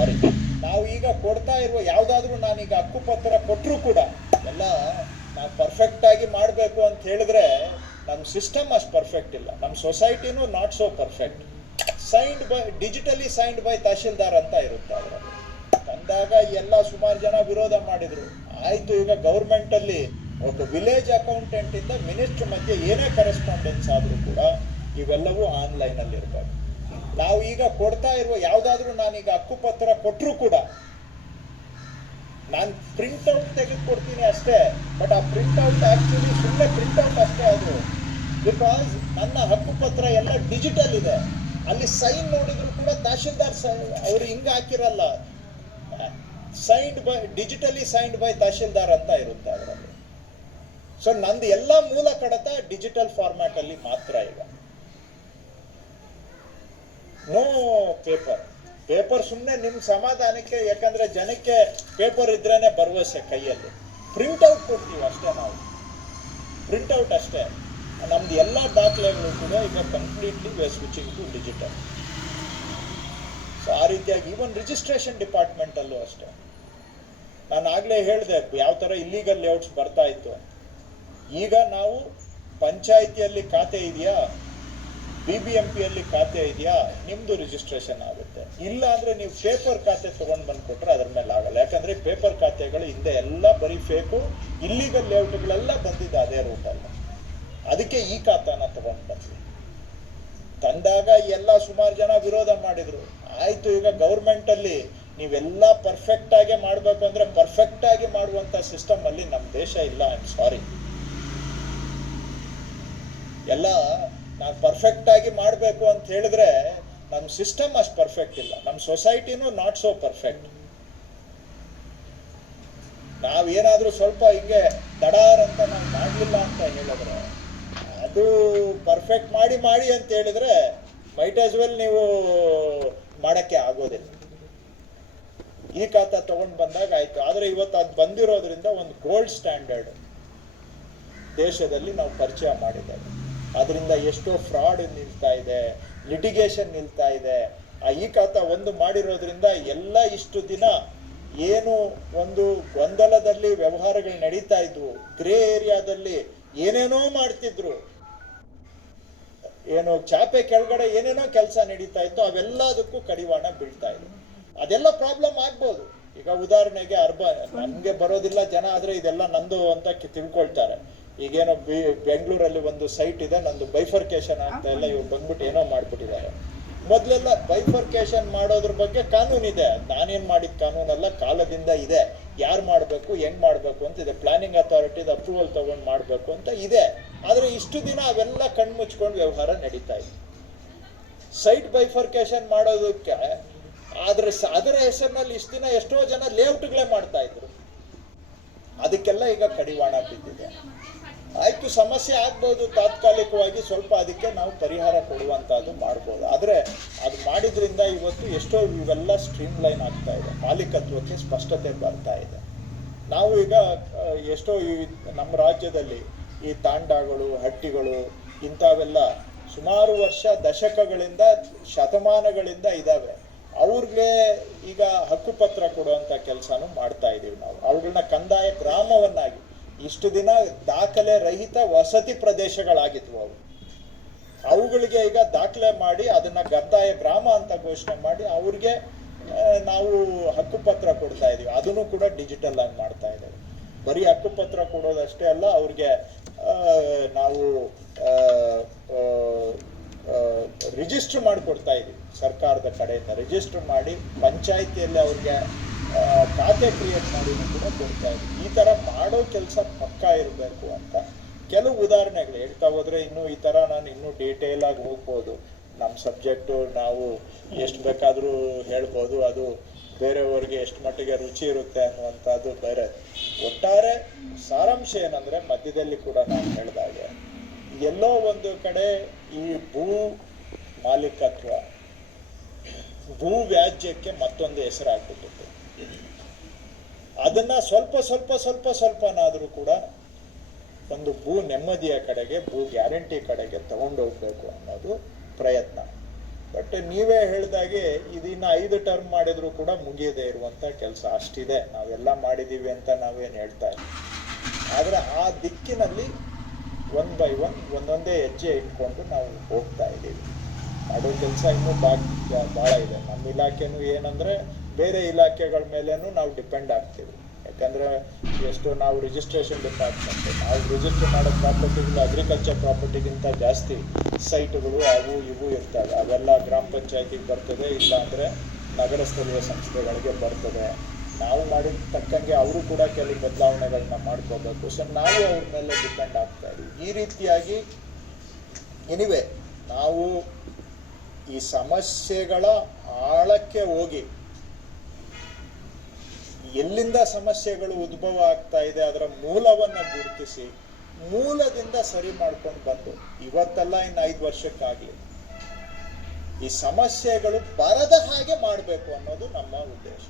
ಸಾರಿ. ನಾವು ಈಗ ಕೊಡ್ತಾ ಇರುವ ಯಾವುದಾದ್ರೂ ನಾನೀಗ ಹಕ್ಕುಪತ್ರ ಕೊಟ್ಟರು ಕೂಡ ಎಲ್ಲ ನಾವು ಪರ್ಫೆಕ್ಟ್ ಆಗಿ ಮಾಡಬೇಕು ಅಂತ ಹೇಳಿದ್ರೆ ನಮ್ಮ ಸಿಸ್ಟಮ್ ಅಷ್ಟು ಪರ್ಫೆಕ್ಟ್ ಇಲ್ಲ, ನಮ್ಮ ಸೊಸೈಟಿನೂ not so perfect. Signed by digitally signed by tahsildar ಅಂತ ಇರುತ್ತೆ ಅದರಲ್ಲಿ. ತಂದಾಗ ಎಲ್ಲ ಸುಮಾರು ಜನ ವಿರೋಧ ಮಾಡಿದ್ರು. ಆಯಿತು, ಈಗ ಗೌರ್ಮೆಂಟಲ್ಲಿ ಒಬ್ಬ ವಿಲೇಜ್ ಅಕೌಂಟೆಂಟ್ ಇಂದ ಮಿನಿಸ್ಟ್ರ್ ಮಧ್ಯೆ ಏನೇ ಕರೆಸ್ಪಾಂಡೆನ್ಸ್ ಆದರೂ ಕೂಡ ಇವೆಲ್ಲವೂ ಆನ್ಲೈನಲ್ಲಿ ಇರಬೇಕು. ನಾವು ಈಗ ಕೊಡ್ತಾ ಇರುವ ಯಾವುದಾದ್ರೂ ನಾನೀಗ ಹಕ್ಕುಪತ್ರ ಕೊಟ್ಟರು ಕೂಡ ನಾನು ಪ್ರಿಂಟ್ಔಟ್ ತೆಗೆದುಕೊಡ್ತೀನಿ ಅಷ್ಟೇ. ಬಟ್ ಆ ಪ್ರಿಂಟ್ಔಟ್ ಆ್ಯಕ್ಚುಲಿ ಸುಮ್ಮನೆ ಪ್ರಿಂಟ್ಔಟ್ ಅಷ್ಟೇ ಅದು. ಬಿಕಾಸ್ ನನ್ನ ಹಕ್ಕುಪತ್ರ ಎಲ್ಲ ಡಿಜಿಟಲ್ ಇದೆ. ಅಲ್ಲಿ ಸೈನ್ ನೋಡಿದ್ರು ಕೂಡ ತಹಶೀಲ್ದಾರ್ ಅವರು ಹಿಂಗೆ ಹಾಕಿರಲ್ಲ, signed by digitally signed by tahsildar ಅಂತ ಇರುತ್ತೆ ಅದರಲ್ಲಿ. ಸೊ ನಂದು ಎಲ್ಲ ಮೂಲ ಕಡತ ಡಿಜಿಟಲ್ ಫಾರ್ಮ್ಯಾಟ್ ಅಲ್ಲಿ ಮಾತ್ರ ಈಗ. ನೋ ಪೇಪರ್ ಸುಮ್ಮನೆ ನಿಮ್ಮ ಸಮಾಧಾನಕ್ಕೆ, ಯಾಕಂದ್ರೆ ಜನಕ್ಕೆ ಪೇಪರ್ ಇದ್ರೇನೆ ಭರವಸೆ ಕೈಯಲ್ಲಿ. ಪ್ರಿಂಟ್ಔಟ್ ಕೊಡ್ತೀವಿ ಅಷ್ಟೇ, ನಾವು ಪ್ರಿಂಟ್ಔಟ್ ಅಷ್ಟೇ. ನಮ್ದು ಎಲ್ಲ ದಾಖಲೆಗಳು ಕೂಡ ಈಗ completely we are switching to digital. So ಆ ರೀತಿಯಾಗಿ ಈವನ್ ರಿಜಿಸ್ಟ್ರೇಷನ್ ಡಿಪಾರ್ಟ್ಮೆಂಟಲ್ಲೂ ಅಷ್ಟೇ. ನಾನು ಆಗಲೇ ಹೇಳಿದೆ ಯಾವ ಥರ ಇಲ್ಲೀಗಲ್ ಲೇಔಟ್ಸ್ ಬರ್ತಾ ಇತ್ತು. ಈಗ ನಾವು ಪಂಚಾಯಿತಿಯಲ್ಲಿ ಖಾತೆ ಇದೆಯಾ, BBMPಯಲ್ಲಿ ಖಾತೆ ಇದೆಯಾ, ನಿಮ್ಮದು ರಿಜಿಸ್ಟ್ರೇಷನ್ ಆಗುತ್ತೆ. ಇಲ್ಲ ಅಂದರೆ ನೀವು ಪೇಪರ್ ಖಾತೆ ತೊಗೊಂಡು ಬಂದು ಕೊಟ್ಟರೆ ಅದ್ರ ಮೇಲೆ ಆಗಲ್ಲ. ಯಾಕಂದರೆ ಪೇಪರ್ ಖಾತೆಗಳು ಹಿಂದೆ ಎಲ್ಲ ಬರೀ ಫೇಕು ಇಲ್ಲೀಗಲ್ ಲೇಔಟ್ಗಳೆಲ್ಲ ಬಂದಿದೆ ಅದೇ ರೂಟಲ್ಲಿ. ಅದಕ್ಕೆ ಈ ಖಾತಾನ ತಗೊಂಡು ಬಂದ್ವಿ. ತಂದಾಗ ಎಲ್ಲ ಸುಮಾರು ಜನ ವಿರೋಧ ಮಾಡಿದ್ರು. ಆಯಿತು, ಈಗ ಗೌರ್ಮೆಂಟಲ್ಲಿ ನೀವೆಲ್ಲ ಪರ್ಫೆಕ್ಟ್ ಆಗಿ ಮಾಡಬೇಕು ಅಂದರೆ ಪರ್ಫೆಕ್ಟ್ ಆಗಿ ಮಾಡುವಂಥ ಸಿಸ್ಟಮ್ ಅಲ್ಲಿ ನಮ್ಮ ದೇಶ ಇಲ್ಲ. I am sorry. ಎಲ್ಲ ನಾವು ಪರ್ಫೆಕ್ಟ್ ಆಗಿ ಮಾಡಬೇಕು ಅಂತ ಹೇಳಿದ್ರೆ ನಮ್ಮ ಸಿಸ್ಟಮ್ ಅಷ್ಟು ಪರ್ಫೆಕ್ಟ್ ಇಲ್ಲ, ನಮ್ಮ ಸೊಸೈಟಿನೂ ನಾಟ್ ಸೋ ಪರ್ಫೆಕ್ಟ್. ನಾವೇನಾದ್ರೂ ಸ್ವಲ್ಪ ಹಿಂಗೆ ದಡಾರ್ ಅಂತ ನಾವು ಮಾಡಲಿಲ್ಲ ಅಂತ ಹೇಳಿದ್ರೆ, ಅದು ಪರ್ಫೆಕ್ಟ್ ಮಾಡಿ ಅಂತ ಹೇಳಿದ್ರೆ ಮೈಟ್ ಆಸ್ ವೆಲ್ ನೀವು ಮಾಡೋಕ್ಕೆ ಆಗೋದಿಲ್ಲ. ಈ ಖಾತಾ ತಗೊಂಡು ಬಂದಾಗ ಆಯ್ತು. ಆದರೆ ಇವತ್ತು ಅದು ಬಂದಿರೋದ್ರಿಂದ ಒಂದು ಗೋಲ್ಡ್ ಸ್ಟ್ಯಾಂಡರ್ಡ್ ದೇಶದಲ್ಲಿ ನಾವು ಪರಿಚಯ ಮಾಡಿದ್ದೇವೆ. ಅದರಿಂದ ಎಷ್ಟೋ ಫ್ರಾಡ್ ನಿಲ್ತಾ ಇದೆ, ಲಿಟಿಗೇಷನ್ ನಿಲ್ತಾ ಇದೆ. ಈ ಖಾತಾ ಒಂದು ಮಾಡಿರೋದ್ರಿಂದ ಎಲ್ಲ ಇಷ್ಟು ದಿನ ಏನು ಒಂದು ಗೊಂದಲದಲ್ಲಿ ವ್ಯವಹಾರಗಳು ನಡೀತಾ ಇದ್ವು, ಗ್ರೇ ಏರಿಯಾದಲ್ಲಿ ಏನೇನೋ ಮಾಡ್ತಿದ್ರು, ಏನು ಚಾಪೆ ಕೆಳಗಡೆ ಏನೇನೋ ಕೆಲಸ ನಡೀತಾ ಇತ್ತು, ಅವೆಲ್ಲದಕ್ಕೂ ಕಡಿವಾಣ ಬೀಳ್ತಾ ಇದೆ. ಅದೆಲ್ಲ ಪ್ರಾಬ್ಲಮ್ ಆಗ್ಬೋದು. ಈಗ ಉದಾಹರಣೆಗೆ ನಮ್ಗೆ ಬರೋದಿಲ್ಲ ಜನ, ಆದ್ರೆ ಇದೆಲ್ಲ ನಂದು ಅಂತ ತಿಳ್ಕೊಳ್ತಾರೆ. ಈಗೇನೋ ಬೆಂಗಳೂರಲ್ಲಿ ಒಂದು ಸೈಟ್ ಇದೆ, ನಂದು ಬೈಫರ್ಕೇಶನ್ ಆಗ್ತಾ ಇಲ್ಲ, ಇವ್ರು ಬಂದ್ಬಿಟ್ಟು ಏನೋ ಮಾಡ್ಬಿಟ್ಟಿದ್ದಾರೆ. ಮೊದಲೆಲ್ಲ ಬೈಫರ್ಕೇಶನ್ ಮಾಡೋದ್ರ ಬಗ್ಗೆ ಕಾನೂನಿದೆ, ನಾನೇನ್ ಮಾಡಿದ ಕಾನೂನಲ್ಲ, ಕಾಲದಿಂದ ಇದೆ. ಯಾರು ಮಾಡಬೇಕು, ಹೆಂಗ್ ಮಾಡಬೇಕು ಅಂತ ಇದೆ, ಪ್ಲಾನಿಂಗ್ ಅಥಾರಿಟಿದ ಅಪ್ರೂವಲ್ ತಗೊಂಡು ಮಾಡಬೇಕು ಅಂತ ಇದೆ. ಆದ್ರೆ ಇಷ್ಟು ದಿನ ಅವೆಲ್ಲ ಕಣ್ಮುಚ್ಕೊಂಡು ವ್ಯವಹಾರ ನಡೀತಾ ಇದೆ. ಸೈಟ್ ಬೈಫರ್ಕೇಶನ್ ಮಾಡೋದಕ್ಕೆ ಅದರ ಹೆಸರಿನಲ್ಲಿ ಇಷ್ಟು ದಿನ ಎಷ್ಟೋ ಜನ ಲೇಔಟ್ಗಳೇ ಮಾಡ್ತಾ ಇದ್ರು. ಅದಕ್ಕೆಲ್ಲ ಈಗ ಕಡಿವಾಣ ಬಿದ್ದಿದೆ. ಆಯ್ತು, ಸಮಸ್ಯೆ ಆಗ್ಬೋದು ತಾತ್ಕಾಲಿಕವಾಗಿ, ಸ್ವಲ್ಪ ಅದಕ್ಕೆ ನಾವು ಪರಿಹಾರ ಕೊಡುವಂತಹದ್ದು ಮಾಡ್ಬೋದು. ಆದರೆ ಅದು ಮಾಡಿದ್ರಿಂದ ಇವತ್ತು ಎಷ್ಟೋ ಇವೆಲ್ಲ ಸ್ಟ್ರೀಮ್ ಲೈನ್ ಆಗ್ತಾ ಇದೆ, ಮಾಲೀಕತ್ವಕ್ಕೆ ಸ್ಪಷ್ಟತೆ ಬರ್ತಾ ಇದೆ. ನಾವು ಈಗ ಎಷ್ಟೋ ನಮ್ಮ ರಾಜ್ಯದಲ್ಲಿ ಈ ತಾಂಡಗಳು, ಹಟ್ಟಿಗಳು ಇಂಥವೆಲ್ಲ ಸುಮಾರು ವರ್ಷ, ದಶಕಗಳಿಂದ, ಶತಮಾನಗಳಿಂದ ಇದ್ದಾವೆ. ಅವ್ರಿಗೆ ಈಗ ಹಕ್ಕುಪತ್ರ ಕೊಡುವಂಥ ಕೆಲಸನೂ ಮಾಡ್ತಾ ಇದ್ದೀವಿ ನಾವು. ಅವುಗಳನ್ನ ಕಂದಾಯ ಗ್ರಾಮವನ್ನಾಗಿ, ಇಷ್ಟು ದಿನ ದಾಖಲೆ ರಹಿತ ವಸತಿ ಪ್ರದೇಶಗಳಾಗಿದ್ವು ಅವುಗಳಿಗೆ ಈಗ ದಾಖಲೆ ಮಾಡಿ ಅದನ್ನ ಕಂದಾಯ ಗ್ರಾಮ ಅಂತ ಘೋಷಣೆ ಮಾಡಿ ಅವ್ರಿಗೆ ನಾವು ಹಕ್ಕುಪತ್ರ ಕೊಡ್ತಾ ಇದೀವಿ. ಅದನ್ನು ಕೂಡ ಡಿಜಿಟಲ್ ಆಗಿ ಮಾಡ್ತಾ ಇದ್ದೇವೆ. ಬರೀ ಹಕ್ಕುಪತ್ರ ಕೊಡೋದಷ್ಟೇ ಅಲ್ಲ, ಅವ್ರಿಗೆ ನಾವು ರಿಜಿಸ್ಟರ್ ಮಾಡಿಕೊಡ್ತಾ ಇದೀವಿ. ಸರ್ಕಾರದ ಕಡೆಯಿಂದ ರಿಜಿಸ್ಟರ್ ಮಾಡಿ ಪಂಚಾಯಿತಿಯಲ್ಲಿ ಅವ್ರಿಗೆ ಖಾತೆ ಕ್ರಿಯೇಟ್ ಮಾಡಿ ಕೂಡ ಕೊಡ್ತಾ ಇದ್ದೀವಿ. ಈ ಥರ ಮಾಡೋ ಕೆಲಸ ಪಕ್ಕಾ ಇರಬೇಕು ಅಂತ ಕೆಲವು ಉದಾಹರಣೆಗಳು ಹೇಳ್ತಾ ಹೋದ್ರೆ ಇನ್ನೂ ಈ ಥರ ನಾನು ಇನ್ನೂ ಡೀಟೇಲ್ ಆಗಿ ಹೋಗ್ಬೋದು. ನಮ್ಮ ಸಬ್ಜೆಕ್ಟು ನಾವು ಎಷ್ಟು ಬೇಕಾದರೂ ಹೇಳ್ಬೋದು, ಅದು ಬೇರೆಯವ್ರಿಗೆ ಎಷ್ಟು ಮಟ್ಟಿಗೆ ರುಚಿ ಇರುತ್ತೆ ಅನ್ನುವಂಥದ್ದು ಬೇರೆ. ಒಟ್ಟಾರೆ ಸಾರಾಂಶ ಏನಂದರೆ, ಮಧ್ಯದಲ್ಲಿ ಕೂಡ ನಾನು ಹೇಳಿದಾಗೆ ಎಲ್ಲೋ ಒಂದು ಕಡೆ ಈ ಭೂ ಮಾಲೀಕತ್ವ, ಭೂ ವ್ಯಾಜ್ಯಕ್ಕೆ ಮತ್ತೊಂದು ಹೆಸರಾಗ್ಬಿಟ್ಟಿತ್ತು. ಅದನ್ನ ಸ್ವಲ್ಪನಾದರೂ ಕೂಡ ಒಂದು ಭೂ ನೆಮ್ಮದಿಯ ಕಡೆಗೆ, ಭೂ ಗ್ಯಾರಂಟಿ ಕಡೆಗೆ ತಗೊಂಡೋಗ್ಬೇಕು ಅನ್ನೋದು ಪ್ರಯತ್ನ. ಬಟ್ ನೀವೇ ಹೇಳಿದಾಗೆ ಇದನ್ನ 5 ಟರ್ಮ್ ಮಾಡಿದ್ರು ಕೂಡ ಮುಗಿಯದೇ ಇರುವಂತ ಕೆಲಸ ಅಷ್ಟಿದೆ. ನಾವೆಲ್ಲ ಮಾಡಿದೀವಿ ಅಂತ ನಾವೇನು ಹೇಳ್ತಾ ಇಲ್ಲ. ಆದ್ರೆ ಆ ದಿಕ್ಕಿನಲ್ಲಿ 1 by 1 ಒಂದೊಂದೇ ಹೆಜ್ಜೆ ಇಟ್ಕೊಂಡು ನಾವು ಹೋಗ್ತಾ ಇದ್ದೀವಿ. ಮಾಡೋ ಕೆಲಸ ಇನ್ನೂ ಭಾಳ ಇದೆ. ನಮ್ಮ ಇಲಾಖೆನೂ ಏನಂದ್ರೆ ಬೇರೆ ಇಲಾಖೆಗಳ ಮೇಲೇನೂ ನಾವು ಡಿಪೆಂಡ್ ಆಗ್ತೀವಿ. ಯಾಕಂದ್ರೆ ಎಷ್ಟು ನಾವು ರಿಜಿಸ್ಟ್ರೇಷನ್ ಡಿಪಾರ್ಟ್ಮೆಂಟ್, ನಾವು ರಿಜಿಸ್ಟರ್ ಮಾಡೋ ಪ್ರಾಪರ್ಟಿಗಳು ಅಗ್ರಿಕಲ್ಚರ್ ಪ್ರಾಪರ್ಟಿಗಿಂತ ಜಾಸ್ತಿ ಸೈಟ್ಗಳು ಅವು ಇವು ಇರ್ತವೆ. ಅವೆಲ್ಲ ಗ್ರಾಮ ಪಂಚಾಯತಿಗೆ ಬರ್ತದೆ, ಇಲ್ಲ ಅಂದರೆ ನಗರ ಸ್ಥಳೀಯ ಸಂಸ್ಥೆಗಳಿಗೆ ಬರ್ತದೆ. ನಾವು ಮಾಡಿದ ತಕ್ಕಂಗೆ ಅವರು ಕೂಡ ಕೆಲವು ಬದಲಾವಣೆಗಳನ್ನ ಮಾಡ್ಕೋಬೇಕು. ಸೊ ನಾವು ಅವ್ರ ಮೇಲೆ ಡಿಪೆಂಡ್ ಆಗ್ತಾ ಇದ್ದೀವಿ. ಈ ರೀತಿಯಾಗಿ ಎನಿವೆ ನಾವು ಈ ಸಮಸ್ಯೆಗಳ ಆಳಕ್ಕೆ ಹೋಗಿ ಎಲ್ಲಿಂದ ಸಮಸ್ಯೆಗಳು ಉದ್ಭವ ಆಗ್ತಾ ಇದೆ ಅದರ ಮೂಲವನ್ನು ಗುರುತಿಸಿ ಮೂಲದಿಂದ ಸರಿ ಮಾಡ್ಕೊಂಡು ಬಂದು ಇವತ್ತಲ್ಲ ಇನ್ನು 5 ವರ್ಷಕ್ಕಾಗ್ಲಿ ಈ ಸಮಸ್ಯೆಗಳು ಬರದ ಹಾಗೆ ಮಾಡಬೇಕು ಅನ್ನೋದು ನಮ್ಮ ಉದ್ದೇಶ.